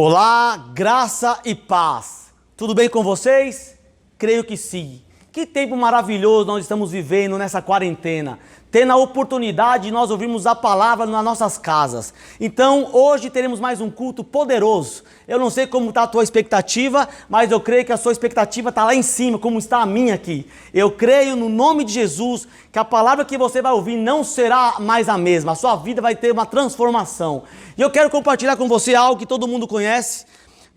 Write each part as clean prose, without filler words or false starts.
Olá, graça e paz. Tudo bem com vocês? Creio que sim. Que tempo maravilhoso nós estamos vivendo nessa quarentena, tendo a oportunidade de nós ouvirmos a palavra nas nossas casas. Então, hoje teremos mais um culto poderoso. Eu não sei como está a tua expectativa, mas eu creio que a sua expectativa está lá em cima, como está a minha aqui. Eu creio no nome de Jesus que a palavra que você vai ouvir não será mais a mesma. A sua vida vai ter uma transformação. E eu quero compartilhar com você algo que todo mundo conhece,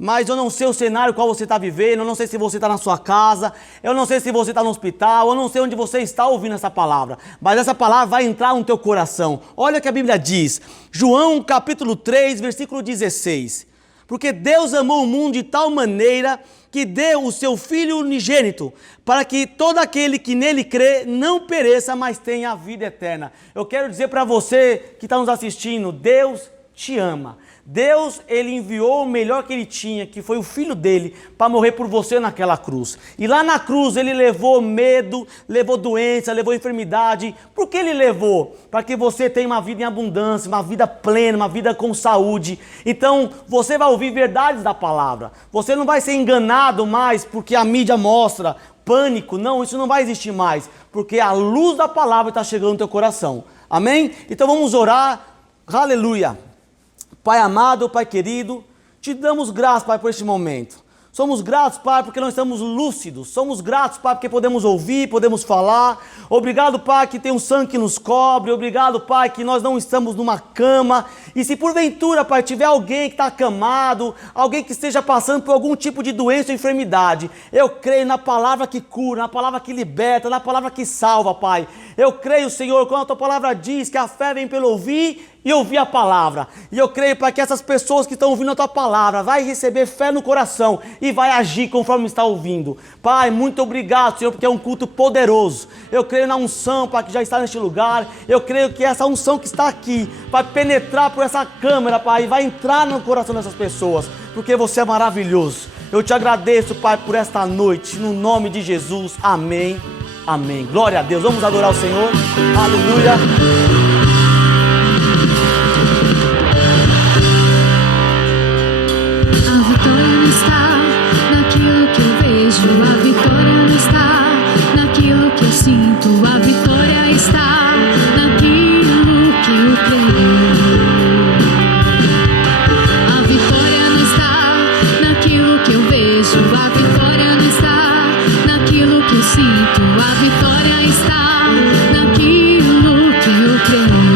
mas eu não sei o cenário qual você está vivendo, eu não sei se você está na sua casa, eu não sei se você está no hospital, eu não sei onde você está ouvindo essa palavra, mas essa palavra vai entrar no teu coração. Olha o que a Bíblia diz, João capítulo 3, versículo 16. Porque Deus amou o mundo de tal maneira que deu o seu Filho unigênito, para que todo aquele que nele crê não pereça, mas tenha a vida eterna. Eu quero dizer para você que está nos assistindo, Deus te ama. Deus, Ele enviou o melhor que Ele tinha, que foi o Filho dele, para morrer por você naquela cruz. E lá na cruz Ele levou medo, levou doença, levou enfermidade. Por que Ele levou? Para que você tenha uma vida em abundância, uma vida plena, uma vida com saúde. Então, você vai ouvir verdades da palavra. Você não vai ser enganado mais porque a mídia mostra pânico. Não, isso não vai existir mais, porque a luz da palavra está chegando no teu coração. Amém? Então vamos orar. Aleluia. Pai amado, Pai querido, te damos graças, Pai, por este momento. Somos gratos, Pai, porque nós estamos lúcidos. Somos gratos, Pai, porque podemos ouvir, podemos falar. Obrigado, Pai, que tem um sangue que nos cobre. Obrigado, Pai, que nós não estamos numa cama. E se porventura, Pai, tiver alguém que está acamado, alguém que esteja passando por algum tipo de doença ou enfermidade, eu creio na palavra que cura, na palavra que liberta, na palavra que salva, Pai. Eu creio, Senhor, quando a Tua palavra diz que a fé vem pelo ouvir e ouvir a palavra. E eu creio, Pai, que essas pessoas que estão ouvindo a Tua palavra vai receber fé no coração e vai agir conforme está ouvindo. Pai, muito obrigado, Senhor, porque é um culto poderoso. Eu creio na unção, Pai, que já está neste lugar. Eu creio que essa unção que está aqui vai penetrar por essa câmera, Pai, e vai entrar no coração dessas pessoas, porque você é maravilhoso. Eu te agradeço, Pai, por esta noite, no nome de Jesus. Amém, amém. Glória a Deus. Vamos adorar o Senhor. Aleluia. A vitória não está naquilo que eu vejo, a vitória não está naquilo que eu sinto, a vitória está naquilo que eu creio. A vitória não está naquilo que eu vejo, a vitória não está naquilo que eu sinto, a vitória está naquilo que eu creio.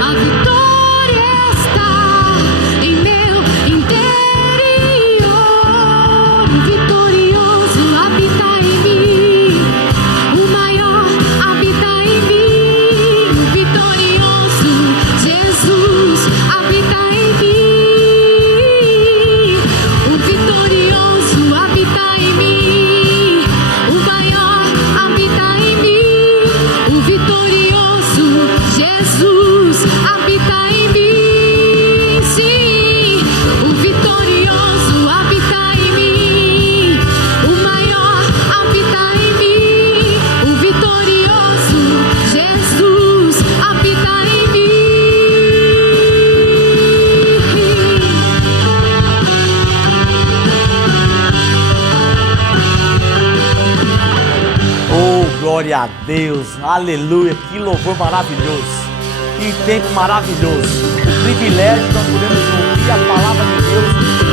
A vitória está em meu interior. Glória a Deus, aleluia, que louvor maravilhoso, que tempo maravilhoso, o privilégio de nós podemos ouvir a palavra de Deus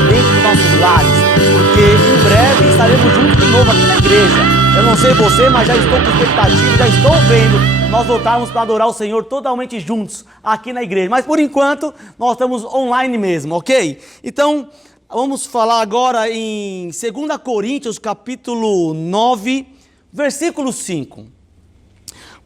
dentro dos nossos lares, porque em breve estaremos juntos de novo aqui na igreja. Eu não sei você, mas já estou com expectativa, já estou vendo nós voltarmos para adorar o Senhor totalmente juntos aqui na igreja, mas por enquanto nós estamos online mesmo, ok? Então, vamos falar agora em 2 Coríntios, capítulo 9, versículo 5.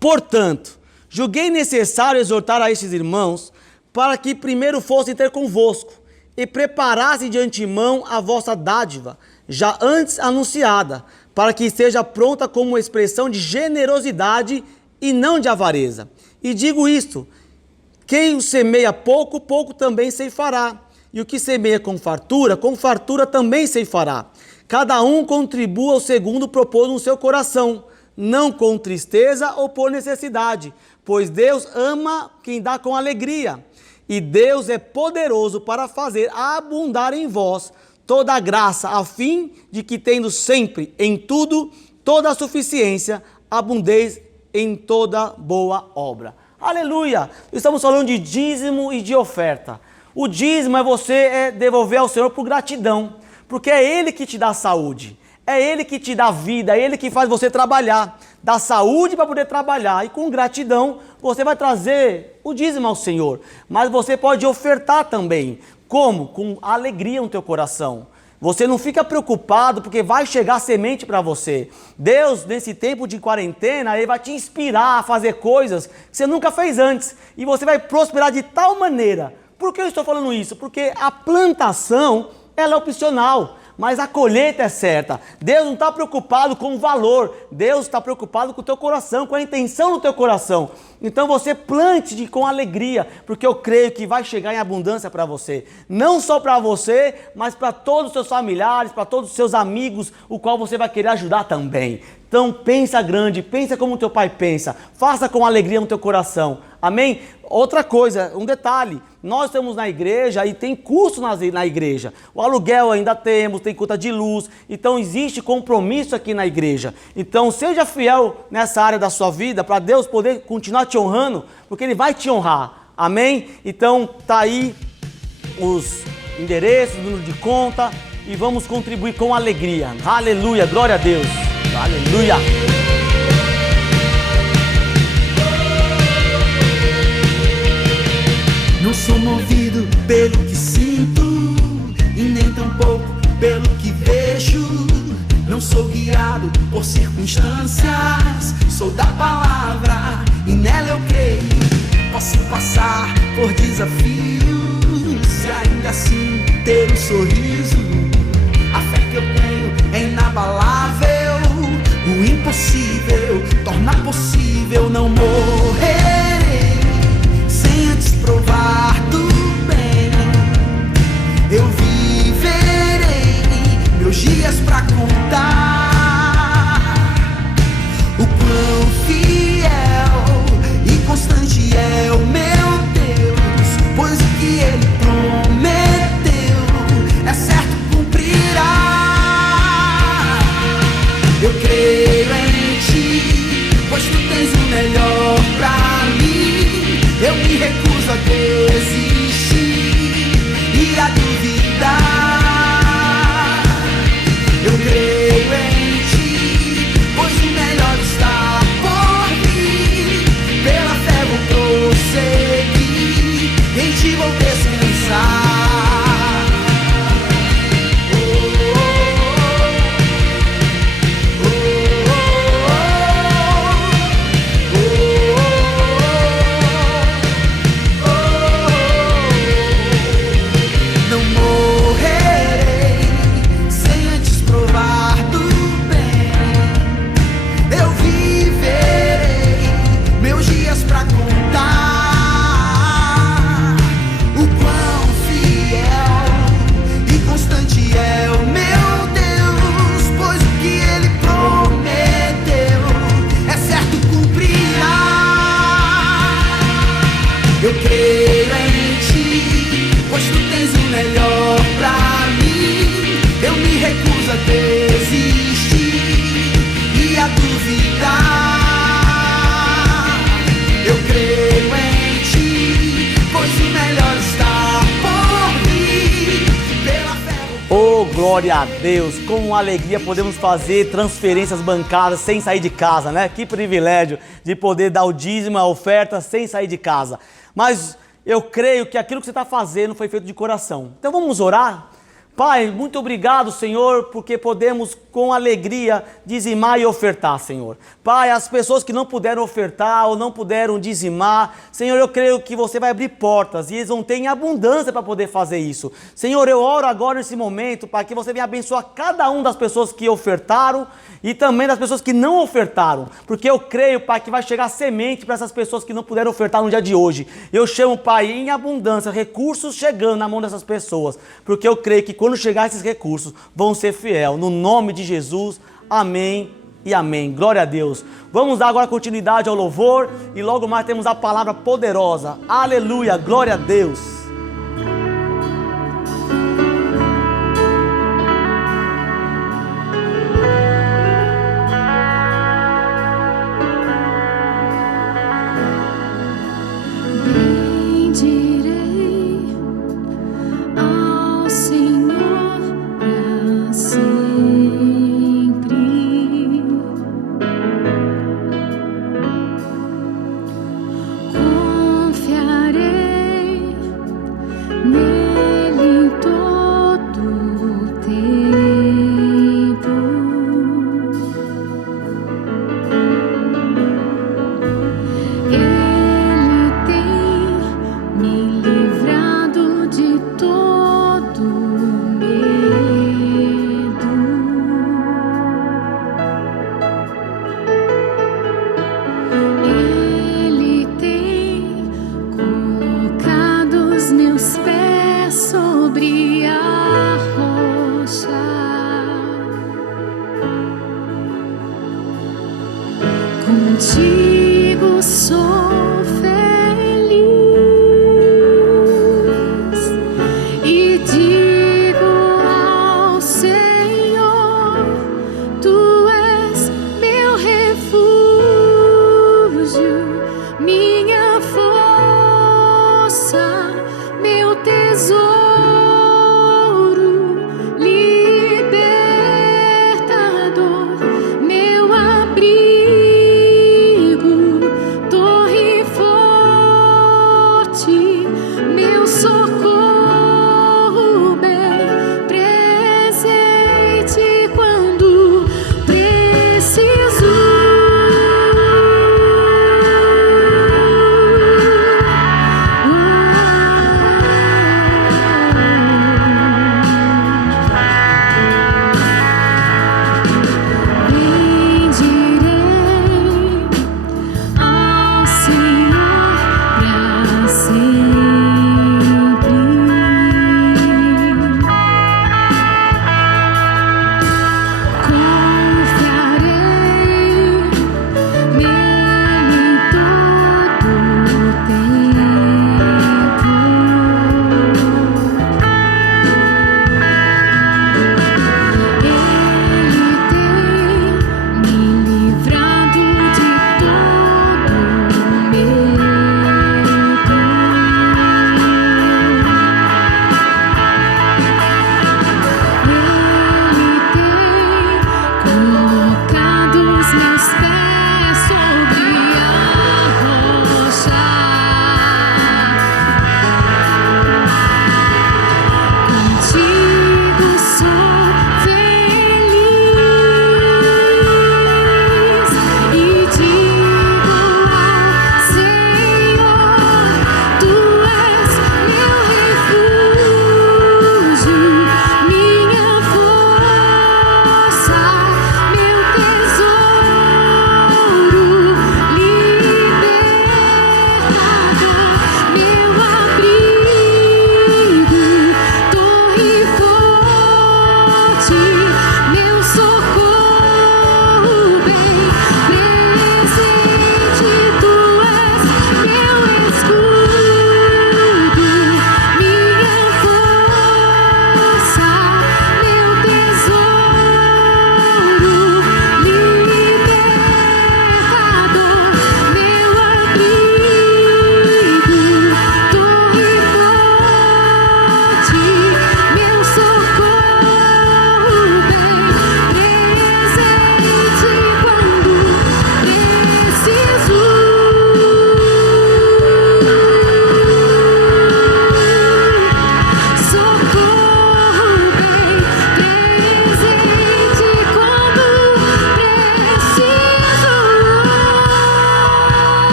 Portanto, julguei necessário exortar a estes irmãos, para que primeiro fossem ter convosco, e preparassem de antemão a vossa dádiva, já antes anunciada, para que esteja pronta como expressão de generosidade e não de avareza. E digo isto, quem o semeia pouco, pouco também ceifará. E o que semeia com fartura também ceifará. Cada um contribua segundo propôs no seu coração, não com tristeza ou por necessidade, pois Deus ama quem dá com alegria. E Deus é poderoso para fazer abundar em vós toda a graça, a fim de que, tendo sempre em tudo toda a suficiência, abundeis em toda boa obra. Aleluia! Estamos falando de dízimo e de oferta. O dízimo é você devolver ao Senhor por gratidão, porque é Ele que te dá saúde, é Ele que te dá vida, é Ele que faz você trabalhar, dá saúde para poder trabalhar, e com gratidão você vai trazer o dízimo ao Senhor, mas você pode ofertar também. Como? Com alegria no teu coração. Você não fica preocupado porque vai chegar semente para você. Deus, nesse tempo de quarentena, Ele vai te inspirar a fazer coisas que você nunca fez antes, e você vai prosperar de tal maneira. Por que eu estou falando isso? Porque a plantação, ela é opcional, mas a colheita é certa. Deus não está preocupado com o valor, Deus está preocupado com o teu coração, com a intenção do teu coração. Então você plante com alegria, porque eu creio que vai chegar em abundância para você. Não só para você, mas para todos os seus familiares, para todos os seus amigos, o qual você vai querer ajudar também. Então pensa grande, pensa como o teu pai pensa, faça com alegria no teu coração. Amém? Outra coisa, um detalhe, nós estamos na igreja e tem custo na igreja. O aluguel ainda temos, tem conta de luz, então existe compromisso aqui na igreja. Então seja fiel nessa área da sua vida para Deus poder continuar te honrando, porque Ele vai te honrar. Amém? Então tá aí os endereços, o número de conta, e vamos contribuir com alegria. Aleluia, glória a Deus. Aleluia. Não sou movido pelo que sinto, e nem tampouco pelo que vejo. Não sou guiado por circunstâncias, sou da palavra e nela eu creio. Posso passar por desafios e ainda assim ter um sorriso. A fé que eu tenho é inabalável, o impossível torna possível. Não morrerei sem antes provar do bem. Eu viverei meus dias pra contar o quão fiel e constante é o meu Deus, pois o que Ele prometeu é certo cumprirá. Eu creio em Ti, pois Tu tens o melhor pra mim. Eu me recuso a desistir e a duvidar. Eu creio em Ti, pois o melhor está por vir. Pela fé vou prosseguir, em Ti vou descansar. Eu creio em Ti, pois Tu tens o melhor pra mim. Eu me recuso a desistir e a duvidar. Glória a Deus, com alegria podemos fazer transferências bancárias sem sair de casa, né? Que privilégio de poder dar o dízimo, a oferta sem sair de casa. Mas eu creio que aquilo que você está fazendo foi feito de coração. Então vamos orar? Pai, muito obrigado, Senhor, porque podemos com alegria dizimar e ofertar, Senhor. Pai, as pessoas que não puderam ofertar ou não puderam dizimar, Senhor, eu creio que você vai abrir portas e eles vão ter em abundância para poder fazer isso. Senhor, eu oro agora nesse momento para que você venha abençoar cada uma das pessoas que ofertaram e também das pessoas que não ofertaram, porque eu creio, Pai, que vai chegar semente para essas pessoas que não puderam ofertar no dia de hoje. Eu chamo, Pai, em abundância, recursos chegando na mão dessas pessoas, porque eu creio que quando chegar esses recursos, vão ser fiel. No nome de Jesus, amém e amém. Glória a Deus. Vamos dar agora continuidade ao louvor e logo mais temos a palavra poderosa. Aleluia, glória a Deus. Bendirei ao Senhor para sempre. Confiarei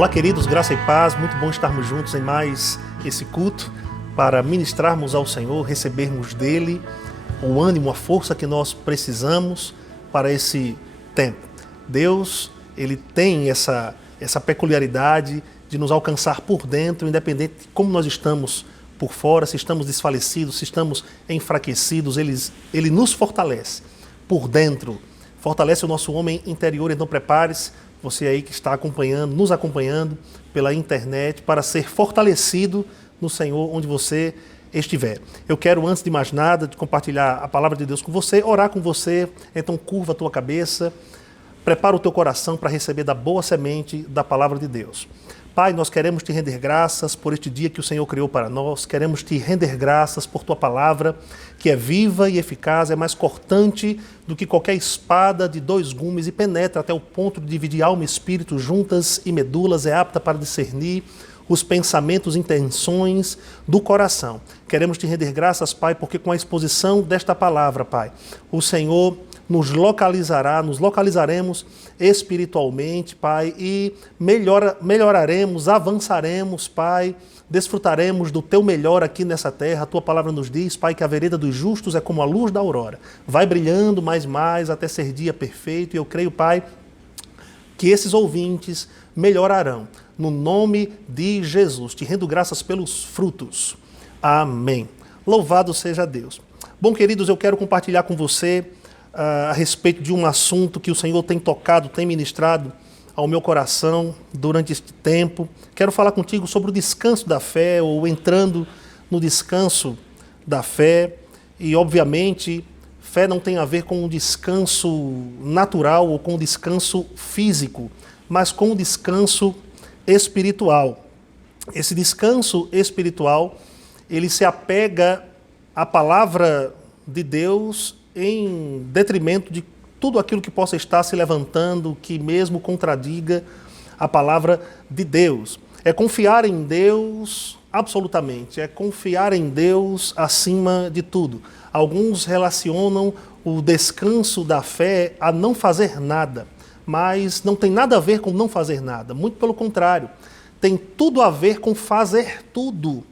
Olá, queridos, graça e paz, muito bom estarmos juntos em mais esse culto para ministrarmos ao Senhor, recebermos dele o ânimo, a força que nós precisamos para esse tempo. Deus, ele tem essa peculiaridade de nos alcançar por dentro, independente de como nós estamos por fora, se estamos desfalecidos, se estamos enfraquecidos, ele nos fortalece por dentro, fortalece o nosso homem interior. Então prepare-se, você aí que está nos acompanhando pela internet, para ser fortalecido no Senhor onde você estiver. Eu quero, antes de mais nada, de compartilhar a palavra de Deus com você, orar com você. Então curva a tua cabeça, prepara o teu coração para receber da boa semente da palavra de Deus. Pai, nós queremos te render graças por este dia que o Senhor criou para nós, queremos te render graças por tua palavra, que é viva e eficaz, é mais cortante do que qualquer espada de 2 gumes e penetra até o ponto de dividir alma e espírito, juntas e medulas, é apta para discernir os pensamentos e intenções do coração. Queremos te render graças, Pai, porque com a exposição desta palavra, Pai, o Senhor nos localizaremos espiritualmente, Pai, e melhoraremos, avançaremos, Pai, desfrutaremos do Teu melhor aqui nessa terra. A Tua palavra nos diz, Pai, que a vereda dos justos é como a luz da aurora, vai brilhando mais até ser dia perfeito, e eu creio, Pai, que esses ouvintes melhorarão, no nome de Jesus. Te rendo graças pelos frutos. Amém. Louvado seja Deus. Bom, queridos, eu quero compartilhar com você a respeito de um assunto que o Senhor tem tocado, tem ministrado ao meu coração durante este tempo. Quero falar contigo sobre o descanso da fé, ou entrando no descanso da fé. E, obviamente, fé não tem a ver com um descanso natural ou com um descanso físico, mas com um descanso espiritual. Esse descanso espiritual, ele se apega à palavra de Deus em detrimento de tudo aquilo que possa estar se levantando, que mesmo contradiga a palavra de Deus. É confiar em Deus absolutamente, é confiar em Deus acima de tudo. Alguns relacionam o descanso da fé a não fazer nada, mas não tem nada a ver com não fazer nada, muito pelo contrário, tem tudo a ver com fazer tudo.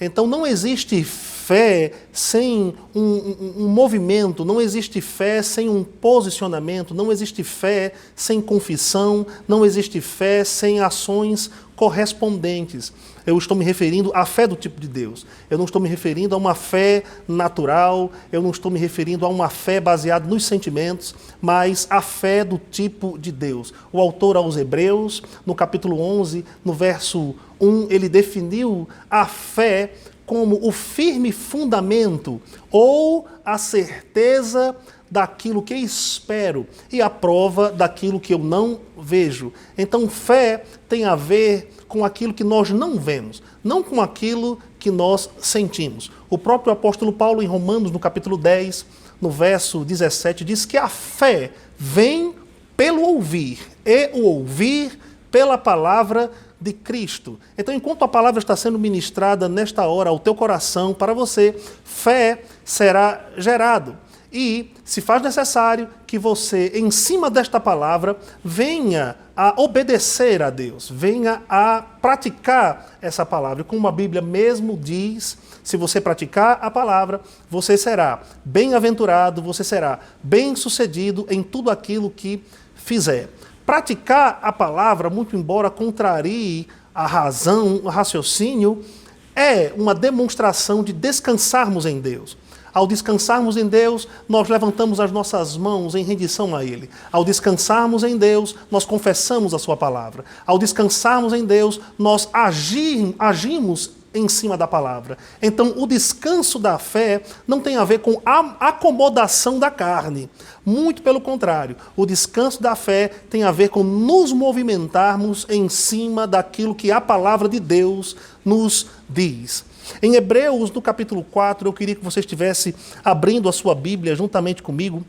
Então não existe fé sem um movimento, não existe fé sem um posicionamento, não existe fé sem confissão, não existe fé sem ações correspondentes. Eu estou me referindo à fé do tipo de Deus. Eu não estou me referindo a uma fé natural, eu não estou me referindo a uma fé baseada nos sentimentos, mas a fé do tipo de Deus. O autor aos Hebreus, no capítulo 11, no verso 1, ele definiu a fé como o firme fundamento ou a certeza daquilo que espero e a prova daquilo que eu não vejo. Então, fé tem a ver com aquilo que nós não vemos, não com aquilo que nós sentimos. O próprio apóstolo Paulo, em Romanos, no capítulo 10, no verso 17, diz que a fé vem pelo ouvir, e o ouvir pela palavra de Cristo. Então, enquanto a palavra está sendo ministrada nesta hora ao teu coração, para você, fé será gerado. E se faz necessário que você, em cima desta palavra, venha a obedecer a Deus, venha a praticar essa palavra. Como a Bíblia mesmo diz, se você praticar a palavra, você será bem-aventurado, você será bem-sucedido em tudo aquilo que fizer. Praticar a palavra, muito embora contrarie a razão, o raciocínio, é uma demonstração de descansarmos em Deus. Ao descansarmos em Deus, nós levantamos as nossas mãos em rendição a Ele. Ao descansarmos em Deus, nós confessamos a Sua palavra. Ao descansarmos em Deus, nós agimos em cima da palavra. Então, o descanso da fé não tem a ver com a acomodação da carne. Muito pelo contrário, o descanso da fé tem a ver com nos movimentarmos em cima daquilo que a palavra de Deus nos diz. Em Hebreus, no capítulo 4, eu queria que você estivesse abrindo a sua Bíblia juntamente comigo.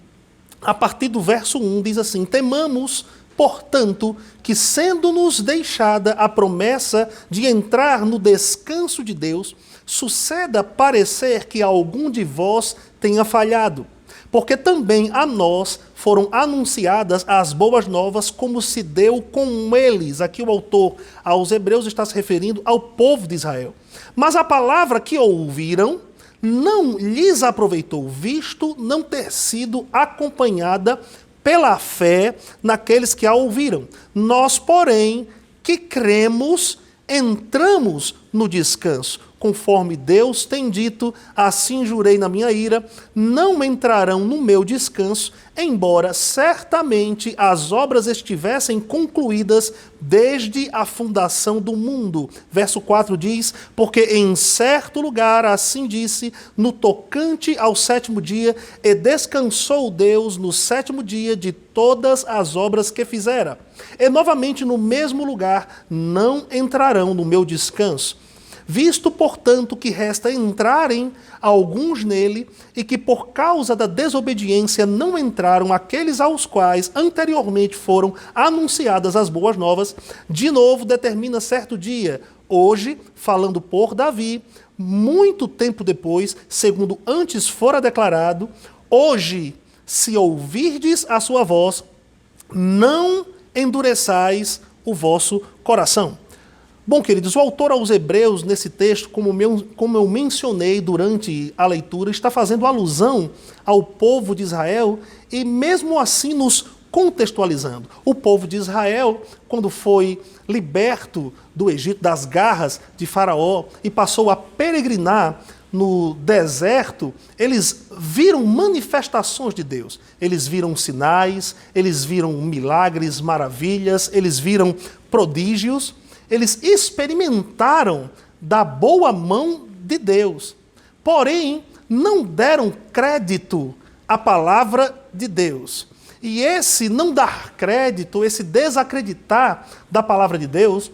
A partir do verso 1, diz assim: temamos, portanto, que sendo-nos deixada a promessa de entrar no descanso de Deus, suceda parecer que algum de vós tenha falhado. porque também a nós foram anunciadas as boas novas, como se deu com eles. Aqui o autor aos Hebreus está se referindo ao povo de Israel. Mas a palavra que ouviram não lhes aproveitou, visto não ter sido acompanhada pela fé naqueles que a ouviram. Nós, porém, que cremos, entramos no descanso. Conforme Deus tem dito, assim jurei na minha ira, não entrarão no meu descanso, embora certamente as obras estivessem concluídas desde a fundação do mundo. Verso 4 diz, porque em certo lugar assim disse, no tocante ao sétimo dia, e descansou Deus no sétimo dia de todas as obras que fizera. E novamente no mesmo lugar não entrarão no meu descanso. Visto, portanto, que resta entrarem alguns nele, e que por causa da desobediência não entraram aqueles aos quais anteriormente foram anunciadas as boas novas, de novo determina certo dia, hoje, falando por Davi, muito tempo depois, segundo antes fora declarado, hoje, se ouvirdes a sua voz, não endureçais o vosso coração. Bom, queridos, o autor aos Hebreus, nesse texto, como eu mencionei durante a leitura, está fazendo alusão ao povo de Israel e mesmo assim nos contextualizando. O povo de Israel, quando foi liberto do Egito, das garras de Faraó, e passou a peregrinar no deserto, eles viram manifestações de Deus. Eles viram sinais, eles viram milagres, maravilhas, eles viram prodígios. Eles experimentaram da boa mão de Deus, porém não deram crédito à palavra de Deus. E esse não dar crédito, esse desacreditar da palavra de Deus,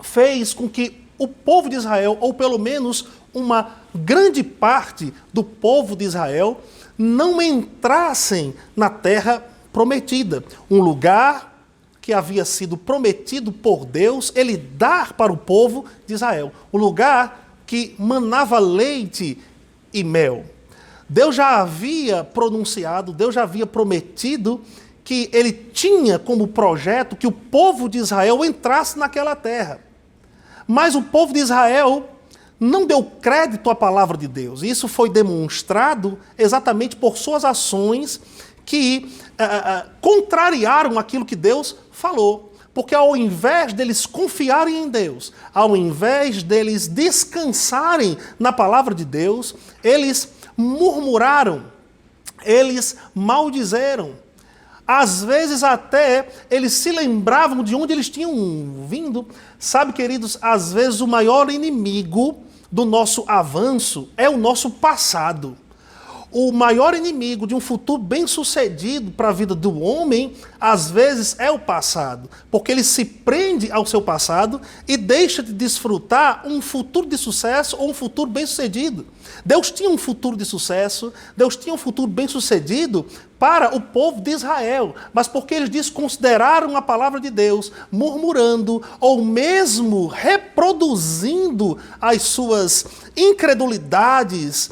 fez com que o povo de Israel, ou pelo menos uma grande parte do povo de Israel, não entrassem na terra prometida, um lugar que havia sido prometido por Deus, ele dar para o povo de Israel. O lugar que manava leite e mel. Deus já havia pronunciado, Deus já havia prometido que ele tinha como projeto que o povo de Israel entrasse naquela terra. Mas o povo de Israel não deu crédito à palavra de Deus. Isso foi demonstrado exatamente por suas ações que contrariaram aquilo que Deus falou. Porque ao invés deles confiarem em Deus, ao invés deles descansarem na palavra de Deus, eles murmuraram, eles maldizeram. Às vezes até eles se lembravam de onde eles tinham vindo. Sabe, queridos, às vezes o maior inimigo do nosso avanço é o nosso passado. O maior inimigo de um futuro bem-sucedido para a vida do homem, às vezes, é o passado. Porque ele se prende ao seu passado e deixa de desfrutar um futuro de sucesso ou um futuro bem-sucedido. Deus tinha um futuro de sucesso, Deus tinha um futuro bem-sucedido para o povo de Israel. Mas porque eles desconsideraram a palavra de Deus, murmurando ou mesmo reproduzindo as suas incredulidades,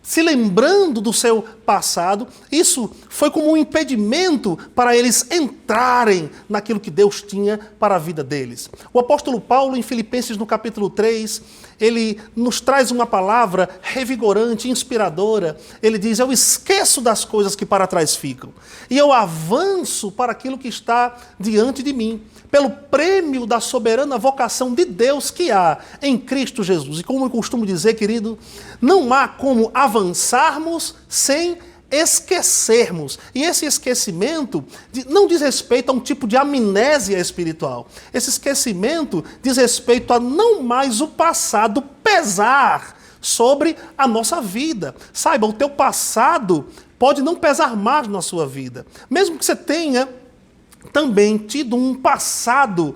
se lembrando do seu passado, isso foi como um impedimento para eles entrarem naquilo que Deus tinha para a vida deles. O apóstolo Paulo, em Filipenses, no capítulo 3, ele nos traz uma palavra revigorante, inspiradora. Ele diz, eu esqueço das coisas que para trás ficam, e eu avanço para aquilo que está diante de mim, pelo prêmio da soberana vocação de Deus que há em Cristo Jesus. E como eu costumo dizer, querido, não há como avançarmos sem esquecermos. E esse esquecimento não diz respeito a um tipo de amnésia espiritual. Esse esquecimento diz respeito a não mais o passado pesar sobre a nossa vida. Saiba, o teu passado pode não pesar mais na sua vida. Mesmo que você tenha também tido um passado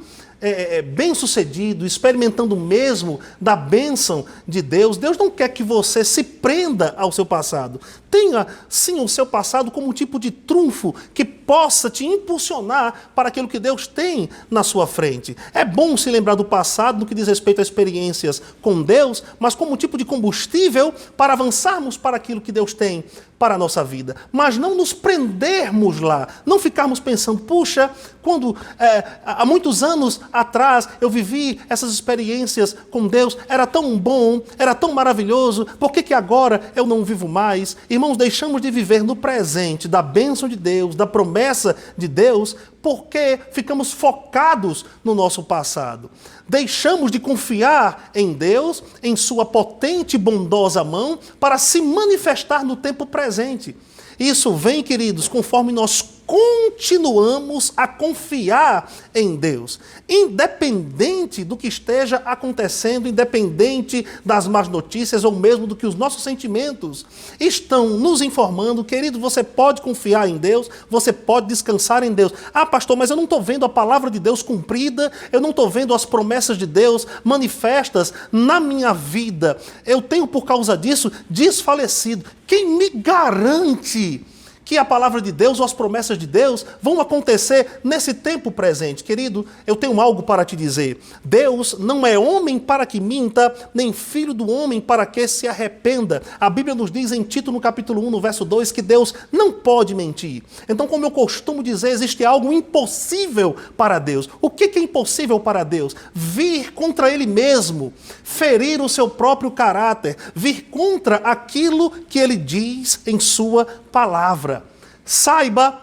bem-sucedido, experimentando mesmo da bênção de Deus, Deus não quer que você se prenda ao seu passado. Tenha, sim, o seu passado como um tipo de trunfo que possa te impulsionar para aquilo que Deus tem na sua frente. É bom se lembrar do passado no que diz respeito a experiências com Deus, mas como um tipo de combustível para avançarmos para aquilo que Deus tem para a nossa vida, mas não nos prendermos lá, não ficarmos pensando, puxa, quando há muitos anos atrás eu vivi essas experiências com Deus, era tão bom, era tão maravilhoso, por que agora eu não vivo mais? Irmãos, deixamos de viver no presente, da bênção de Deus, da promessa de Deus, porque ficamos focados no nosso passado. Deixamos de confiar em Deus, em sua potente e bondosa mão, para se manifestar no tempo presente. Isso vem, queridos, conforme nós continuamos a confiar em Deus. Independente do que esteja acontecendo, independente das más notícias ou mesmo do que os nossos sentimentos estão nos informando, querido, você pode confiar em Deus, você pode descansar em Deus. Ah, pastor, mas eu não estou vendo a palavra de Deus cumprida, eu não estou vendo as promessas de Deus manifestas na minha vida. Eu tenho, por causa disso, desfalecido. Quem me garante que a palavra de Deus ou as promessas de Deus vão acontecer nesse tempo presente? Querido, eu tenho algo para te dizer. Deus não é homem para que minta, nem filho do homem para que se arrependa. A Bíblia nos diz em Tito, no capítulo 1, no verso 2, que Deus não pode mentir. Então, como eu costumo dizer, existe algo impossível para Deus. O que é impossível para Deus? Vir contra Ele mesmo, ferir o seu próprio caráter, vir contra aquilo que Ele diz em sua palavra. Saiba,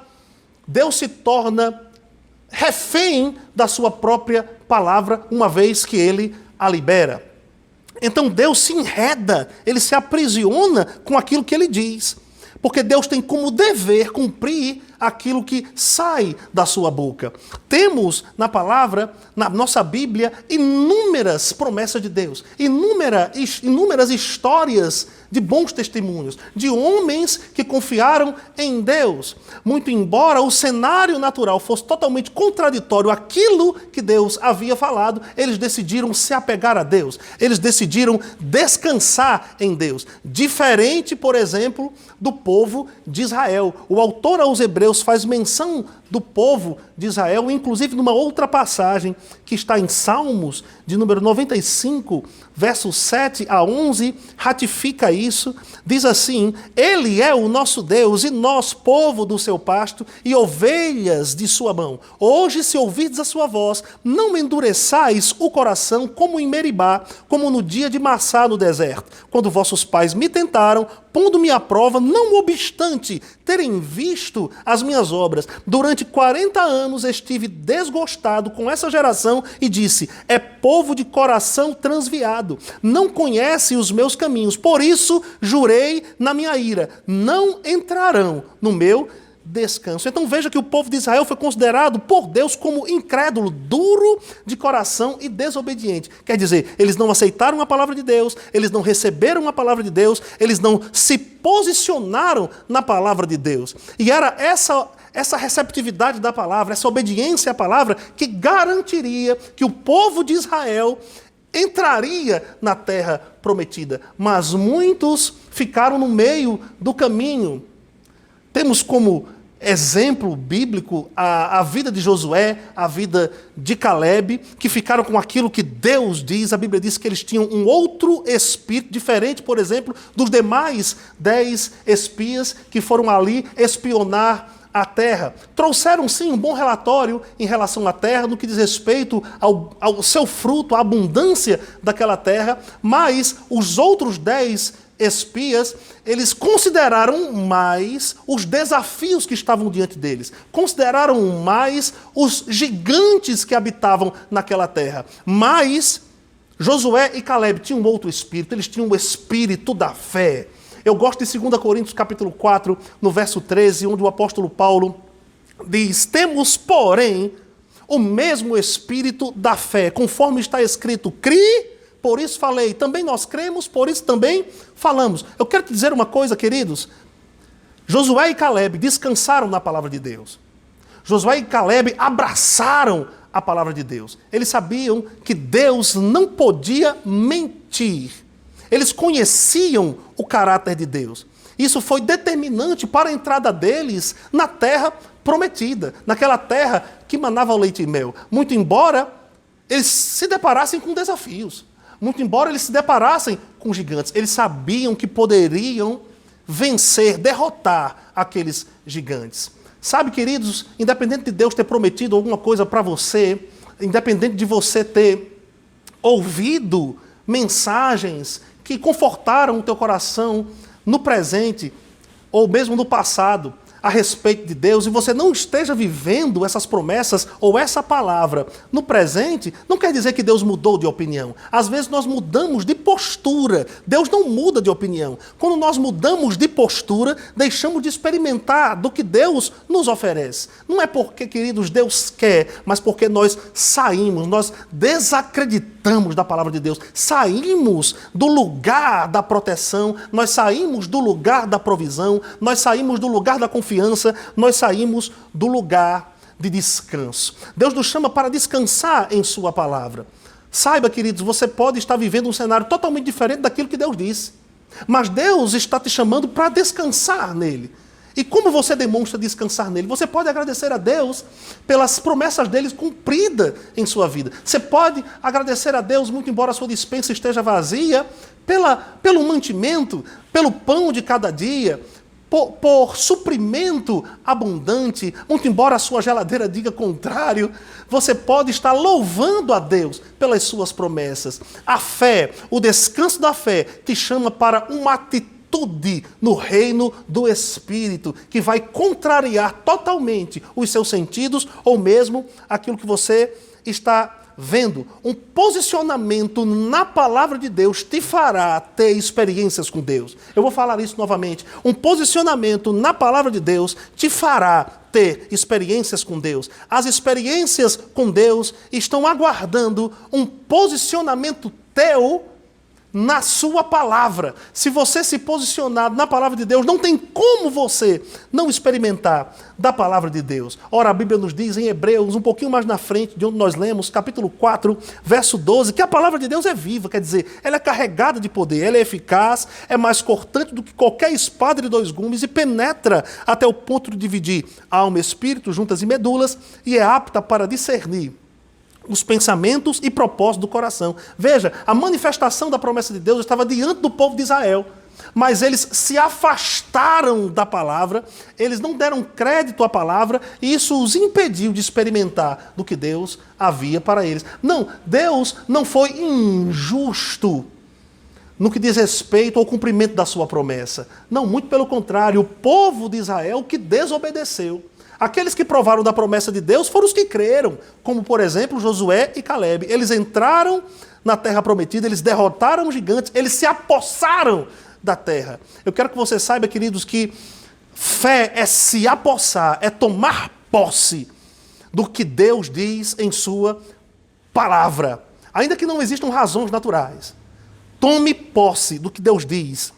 Deus se torna refém da sua própria palavra, uma vez que Ele a libera. Então Deus se enreda, Ele se aprisiona com aquilo que Ele diz, porque Deus tem como dever cumprir aquilo que sai da sua boca. Temos na palavra, na nossa Bíblia, inúmeras promessas de Deus, inúmeras histórias de bons testemunhos, de homens que confiaram em Deus. Muito embora o cenário natural fosse totalmente contraditório àquilo que Deus havia falado, eles decidiram se apegar a Deus, eles decidiram descansar em Deus. Diferente, por exemplo, do povo de Israel. O autor aos Hebreus faz menção do povo de Israel, inclusive numa outra passagem que está em Salmos, de número 95, versos 7 a 11, ratifica isso. Diz assim: Ele é o nosso Deus e nós, povo do seu pasto e ovelhas de sua mão. Hoje, se ouvirdes a sua voz, não endureçais o coração como em Meribá, como no dia de Massá no deserto, quando vossos pais me tentaram, pondo-me à prova, não obstante terem visto as minhas obras. Durante 40 anos estive desgostado com essa geração e disse: é povo de coração transviado, não conhece os meus caminhos, por isso jurei na minha ira, não entrarão no meu descanso. Então veja que o povo de Israel foi considerado por Deus como incrédulo, duro de coração e desobediente. Quer dizer, eles não aceitaram a palavra de Deus, eles não receberam a palavra de Deus, eles não se posicionaram na palavra de Deus. E era essa receptividade da palavra, essa obediência à palavra, que garantiria que o povo de Israel entraria na terra prometida. Mas muitos ficaram no meio do caminho. Temos como exemplo bíblico a vida de Josué, a vida de Caleb, que ficaram com aquilo que Deus diz. A Bíblia diz que eles tinham um outro espírito, diferente, por exemplo, dos demais 10 espias que foram ali espionar a terra. Trouxeram sim um bom relatório em relação à terra, no que diz respeito ao seu fruto, à abundância daquela terra, mas os outros 10 espias, eles consideraram mais os desafios que estavam diante deles, consideraram mais os gigantes que habitavam naquela terra. Mas Josué e Caleb tinham outro espírito, eles tinham o espírito da fé. Eu gosto de 2 Coríntios capítulo 4, no verso 13, onde o apóstolo Paulo diz: temos, porém, o mesmo espírito da fé, conforme está escrito, crie, por isso falei. Também nós cremos, por isso também falamos. Eu quero te dizer uma coisa, queridos. Josué e Caleb descansaram na palavra de Deus. Josué e Caleb abraçaram a palavra de Deus. Eles sabiam que Deus não podia mentir. Eles conheciam o caráter de Deus. Isso foi determinante para a entrada deles na terra prometida, naquela terra que manava leite e mel. Muito embora eles se deparassem com desafios, muito embora eles se deparassem com gigantes, eles sabiam que poderiam vencer, derrotar aqueles gigantes. Sabe, queridos, independente de Deus ter prometido alguma coisa para você, independente de você ter ouvido mensagens que confortaram o teu coração no presente ou mesmo no passado a respeito de Deus, e você não esteja vivendo essas promessas ou essa palavra no presente, não quer dizer que Deus mudou de opinião. Às vezes nós mudamos de postura. Deus não muda de opinião. Quando nós mudamos de postura, deixamos de experimentar do que Deus nos oferece. Não é porque, queridos, Deus quer, mas porque nós saímos, nós desacreditamos da palavra de Deus, saímos do lugar da proteção, nós saímos do lugar da provisão, nós saímos do lugar da confiança, nós saímos do lugar de descanso. Deus nos chama para descansar em sua palavra. Saiba, queridos, você pode estar vivendo um cenário totalmente diferente daquilo que Deus disse, mas Deus está te chamando para descansar nele. E como você demonstra descansar nele? Você pode agradecer a Deus pelas promessas dele cumpridas em sua vida. Você pode agradecer a Deus, muito embora a sua despensa esteja vazia, pelo mantimento, pelo pão de cada dia, por suprimento abundante, muito embora a sua geladeira diga contrário. Você pode estar louvando a Deus pelas suas promessas. A fé, o descanso da fé, te chama para uma atitude no reino do Espírito, que vai contrariar totalmente os seus sentidos ou mesmo aquilo que você está vendo. Um posicionamento na palavra de Deus te fará ter experiências com Deus. Eu vou falar isso novamente. Um posicionamento na palavra de Deus te fará ter experiências com Deus. As experiências com Deus estão aguardando um posicionamento teu na sua palavra. Se você se posicionar na palavra de Deus, não tem como você não experimentar da palavra de Deus. Ora, a Bíblia nos diz em Hebreus, um pouquinho mais na frente de onde nós lemos, capítulo 4, verso 12, que a palavra de Deus é viva, quer dizer, ela é carregada de poder, ela é eficaz, é mais cortante do que qualquer espada de 2 gumes e penetra até o ponto de dividir alma, espírito, juntas e medulas, e é apta para discernir os pensamentos e propósitos do coração. Veja, a manifestação da promessa de Deus estava diante do povo de Israel, mas eles se afastaram da palavra, eles não deram crédito à palavra, e isso os impediu de experimentar do que Deus havia para eles. Não, Deus não foi injusto no que diz respeito ao cumprimento da sua promessa. Não, muito pelo contrário, o povo de Israel que desobedeceu. Aqueles que provaram da promessa de Deus foram os que creram, como, por exemplo, Josué e Calebe. Eles entraram na terra prometida, eles derrotaram os gigantes, eles se apossaram da terra. Eu quero que você saiba, queridos, que fé é se apossar, é tomar posse do que Deus diz em sua palavra. Ainda que não existam razões naturais, tome posse do que Deus diz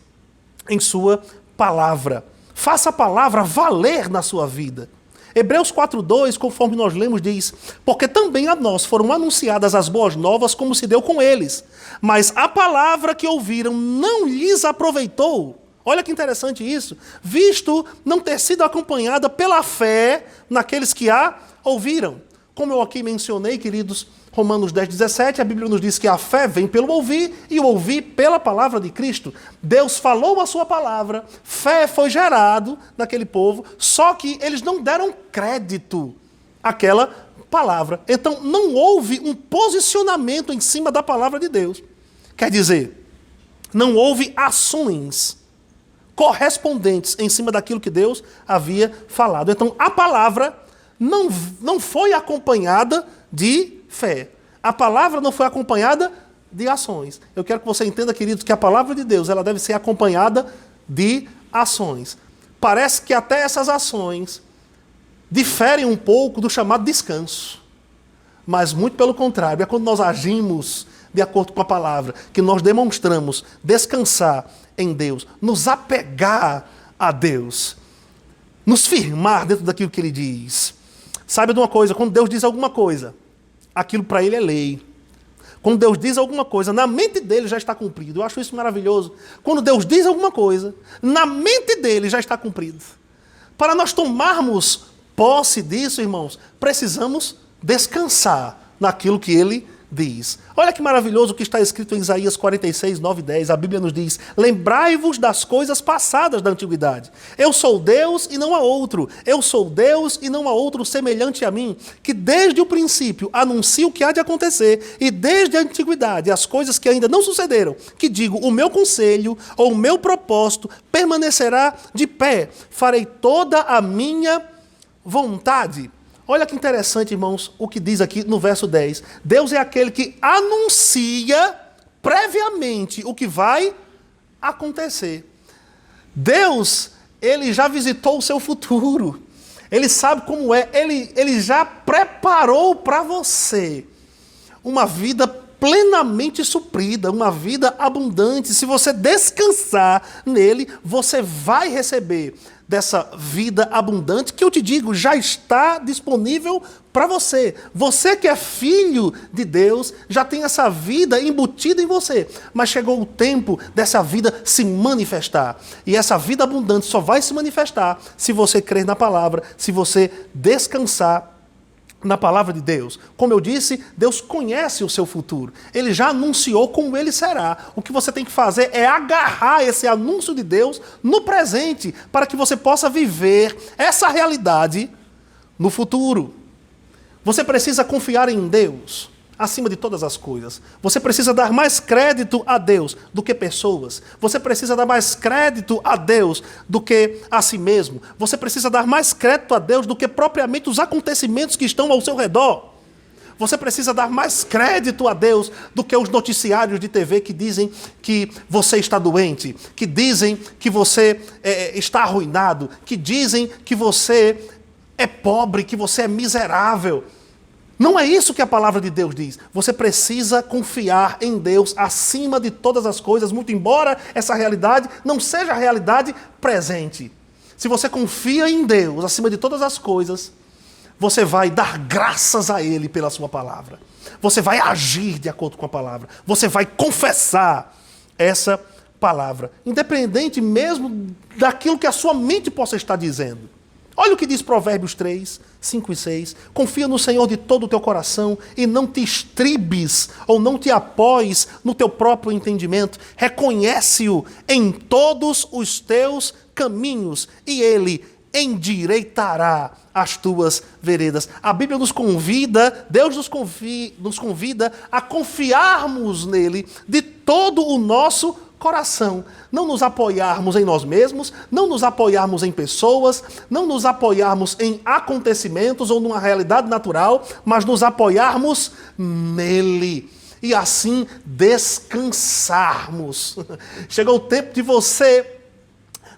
em sua palavra. Faça a palavra valer na sua vida. Hebreus 4:2, conforme nós lemos, diz: porque também a nós foram anunciadas as boas novas, como se deu com eles. Mas a palavra que ouviram não lhes aproveitou. Olha que interessante isso. Visto não ter sido acompanhada pela fé naqueles que a ouviram. Como eu aqui mencionei, queridos, Romanos 10:17, a Bíblia nos diz que a fé vem pelo ouvir e o ouvir pela palavra de Cristo. Deus falou a sua palavra, fé foi gerado naquele povo, só que eles não deram crédito àquela palavra. Então não houve um posicionamento em cima da palavra de Deus. Quer dizer, não houve ações correspondentes em cima daquilo que Deus havia falado. Então a palavra não foi acompanhada de fé. A palavra não foi acompanhada de ações. Eu quero que você entenda, queridos, que a palavra de Deus ela deve ser acompanhada de ações. Parece que até essas ações diferem um pouco do chamado descanso. Mas muito pelo contrário, é quando nós agimos de acordo com a palavra, que nós demonstramos descansar em Deus, nos apegar a Deus, nos firmar dentro daquilo que Ele diz. Sabe de uma coisa, quando Deus diz alguma coisa, aquilo para Ele é lei. Quando Deus diz alguma coisa, na mente dele já está cumprido. Eu acho isso maravilhoso. Quando Deus diz alguma coisa, na mente dele já está cumprido. Para nós tomarmos posse disso, irmãos, precisamos descansar naquilo que Ele diz. Olha que maravilhoso o que está escrito em Isaías 46, 9 e 10. A Bíblia nos diz: lembrai-vos das coisas passadas da antiguidade. Eu sou Deus e não há outro. Eu sou Deus e não há outro semelhante a mim, que desde o princípio anuncio o que há de acontecer, e desde a antiguidade as coisas que ainda não sucederam, que digo, o meu conselho ou o meu propósito permanecerá de pé. Farei toda a minha vontade. Olha que interessante, irmãos, o que diz aqui no verso 10. Deus é aquele que anuncia previamente o que vai acontecer. Deus, ele já visitou o seu futuro. Ele sabe como é. Ele já preparou para você uma vida plenamente suprida, uma vida abundante. Se você descansar nele, você vai receber dessa vida abundante, que eu te digo, já está disponível para você. Você que é filho de Deus, já tem essa vida embutida em você. Mas chegou o tempo dessa vida se manifestar. E essa vida abundante só vai se manifestar se você crer na palavra, se você descansar na palavra de Deus. Como eu disse, Deus conhece o seu futuro. Ele já anunciou como ele será. O que você tem que fazer é agarrar esse anúncio de Deus no presente, para que você possa viver essa realidade no futuro. Você precisa confiar em Deus acima de todas as coisas. Você precisa dar mais crédito a Deus do que pessoas. Você precisa dar mais crédito a Deus do que a si mesmo. Você precisa dar mais crédito a Deus do que propriamente os acontecimentos que estão ao seu redor. Você precisa dar mais crédito a Deus do que os noticiários de TV que dizem que você está doente, que dizem que você está arruinado, que dizem que você é pobre, que você é miserável. Não é isso que a palavra de Deus diz. Você precisa confiar em Deus acima de todas as coisas, muito embora essa realidade não seja a realidade presente. Se você confia em Deus acima de todas as coisas, você vai dar graças a Ele pela sua palavra. Você vai agir de acordo com a palavra. Você vai confessar essa palavra, independente mesmo daquilo que a sua mente possa estar dizendo. Olha o que diz Provérbios 3, 5 e 6. Confia no Senhor de todo o teu coração e não te estribes ou não te apoies no teu próprio entendimento. Reconhece-o em todos os teus caminhos e Ele endireitará as tuas veredas. A Bíblia nos convida, Deus nos convida a confiarmos nele de todo o nosso coração. Não nos apoiarmos em nós mesmos, não nos apoiarmos em pessoas, não nos apoiarmos em acontecimentos ou numa realidade natural, mas nos apoiarmos nele. E assim descansarmos. Chegou o tempo de você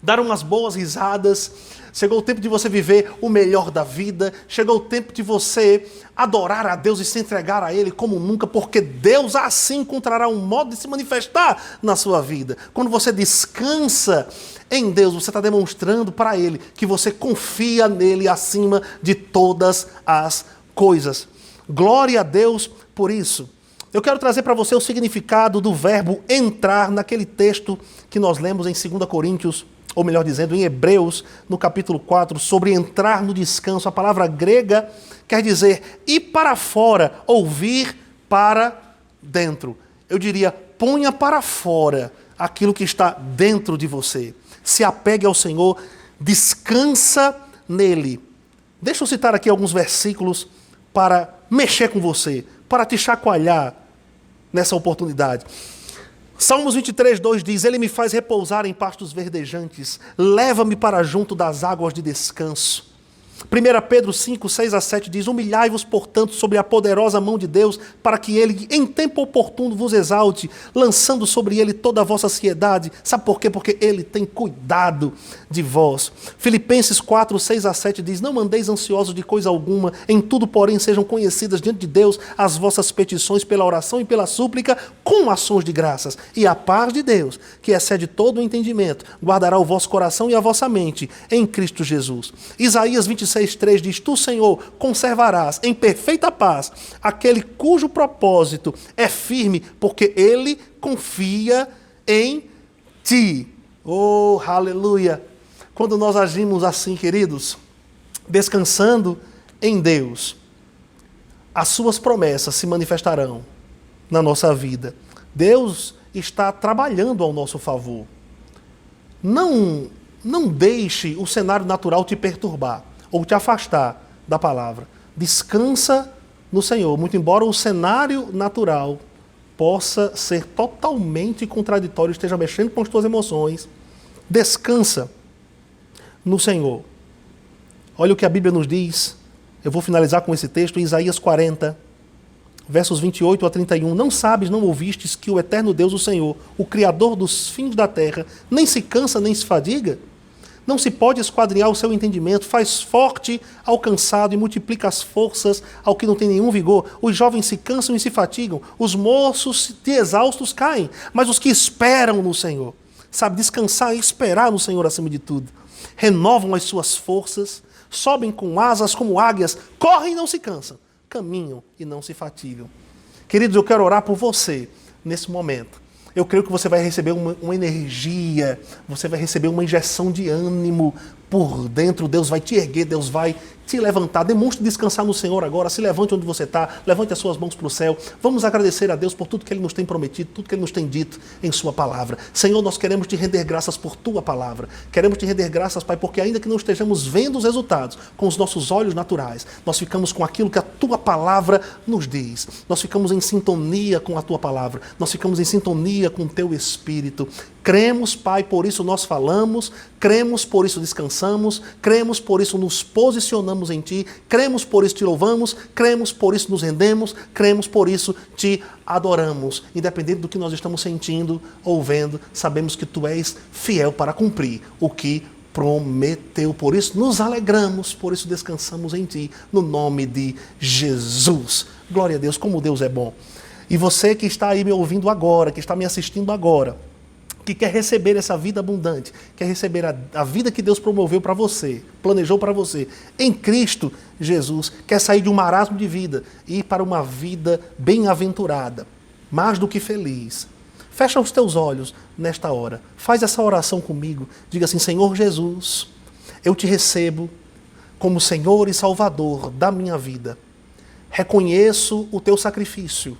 dar umas boas risadas. Chegou o tempo de você viver o melhor da vida. Chegou o tempo de você adorar a Deus e se entregar a Ele como nunca, porque Deus assim encontrará um modo de se manifestar na sua vida. Quando você descansa em Deus, você está demonstrando para Ele que você confia nele acima de todas as coisas. Glória a Deus por isso. Eu quero trazer para você o significado do verbo entrar naquele texto que nós lemos em 2 Coríntios, ou melhor dizendo, em Hebreus, no capítulo 4, sobre entrar no descanso. A palavra grega quer dizer ir para fora, ou vir para dentro. Eu diria, ponha para fora aquilo que está dentro de você. Se apegue ao Senhor, descansa nele. Deixa eu citar aqui alguns versículos para mexer com você, para te chacoalhar nessa oportunidade. Salmos 23, 2 diz: Ele me faz repousar em pastos verdejantes, leva-me para junto das águas de descanso. 1 Pedro 5, 6 a 7 diz: Humilhai-vos, portanto, sobre a poderosa mão de Deus, para que Ele, em tempo oportuno, vos exalte, lançando sobre Ele toda a vossa ansiedade. Sabe por quê? Porque Ele tem cuidado de vós. Filipenses 4, 6 a 7 diz: Não andeis ansiosos de coisa alguma, em tudo, porém, sejam conhecidas diante de Deus as vossas petições pela oração e pela súplica, com ações de graças. E a paz de Deus, que excede todo o entendimento, guardará o vosso coração e a vossa mente em Cristo Jesus. Isaías 26:3 diz: Tu, Senhor, conservarás em perfeita paz aquele cujo propósito é firme, porque ele confia em ti. Oh, aleluia! Quando nós agimos assim, queridos, descansando em Deus, as suas promessas se manifestarão na nossa vida. Deus está trabalhando ao nosso favor. Não deixe o cenário natural te perturbar ou te afastar da palavra. Descansa no Senhor, muito embora o cenário natural possa ser totalmente contraditório, esteja mexendo com as tuas emoções. Descansa no Senhor. Olha o que a Bíblia nos diz. Eu vou finalizar com esse texto, em Isaías 40, versos 28 a 31. Não sabes, não ouvistes que o eterno Deus, o Senhor, o Criador dos fins da terra, nem se cansa, nem se fadiga? Não se pode esquadrinhar o seu entendimento, faz forte ao cansado e multiplica as forças ao que não tem nenhum vigor. Os jovens se cansam e se fatigam, os moços de exaustos caem, mas os que esperam no Senhor, sabe, descansar e esperar no Senhor acima de tudo, renovam as suas forças, sobem com asas como águias, correm e não se cansam, caminham e não se fatigam. Queridos, eu quero orar por você nesse momento. Eu creio que você vai receber uma energia, você vai receber uma injeção de ânimo por dentro. Deus vai te erguer, Deus vai te levantar. Demonstre descansar no Senhor agora. Se levante onde você está, levante as suas mãos para o céu. Vamos agradecer a Deus por tudo que Ele nos tem prometido, tudo que Ele nos tem dito em Sua palavra. Senhor, nós queremos te render graças por Tua palavra. Queremos te render graças, Pai, porque ainda que não estejamos vendo os resultados com os nossos olhos naturais, nós ficamos com aquilo que a Tua palavra nos diz. Nós ficamos em sintonia com a Tua palavra. Nós ficamos em sintonia com o Teu Espírito. Cremos, Pai, por isso nós falamos, cremos, por isso descansamos, cremos, por isso nos posicionamos em Ti, cremos, por isso Te louvamos, cremos, por isso nos rendemos, cremos, por isso Te adoramos. Independente do que nós estamos sentindo ou vendo, sabemos que Tu és fiel para cumprir o que prometeu. Por isso nos alegramos, por isso descansamos em Ti, no nome de Jesus. Glória a Deus, como Deus é bom. E você que está aí me ouvindo agora, que está me assistindo agora, que quer receber essa vida abundante, quer receber a vida que Deus promoveu para você, planejou para você, em Cristo Jesus, quer sair de um marasmo de vida e ir para uma vida bem-aventurada, mais do que feliz. Fecha os teus olhos nesta hora, faz essa oração comigo, diga assim: Senhor Jesus, eu te recebo como Senhor e Salvador da minha vida. Reconheço o teu sacrifício,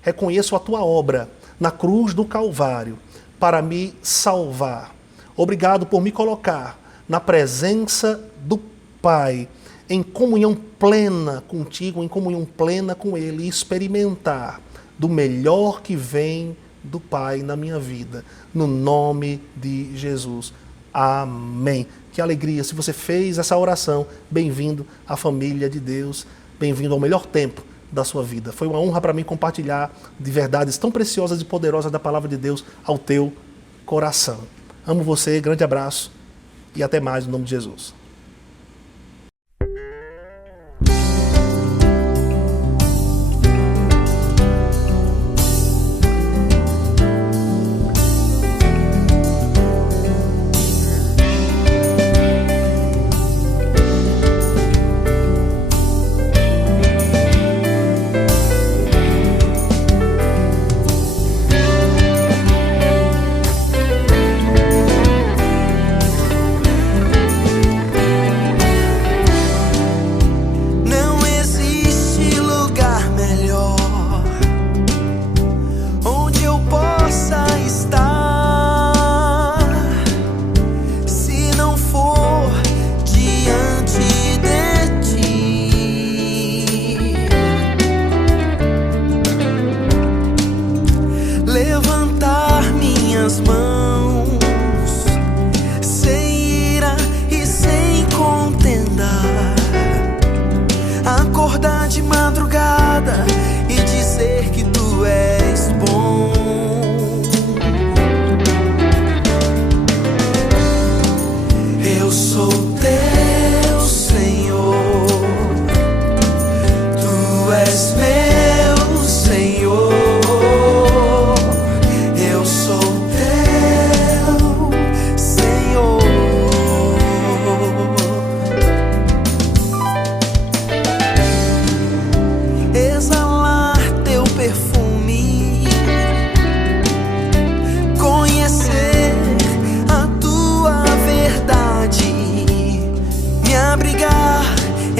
reconheço a tua obra na cruz do Calvário, para me salvar. Obrigado por me colocar na presença do Pai, em comunhão plena contigo, em comunhão plena com Ele, e experimentar do melhor que vem do Pai na minha vida. No nome de Jesus. Amém. Que alegria. Se você fez essa oração, bem-vindo à família de Deus, bem-vindo ao melhor tempo da sua vida. Foi uma honra para mim compartilhar de verdades tão preciosas e poderosas da palavra de Deus ao teu coração. Amo você, grande abraço e até mais no nome de Jesus.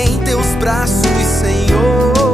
Em teus braços, Senhor.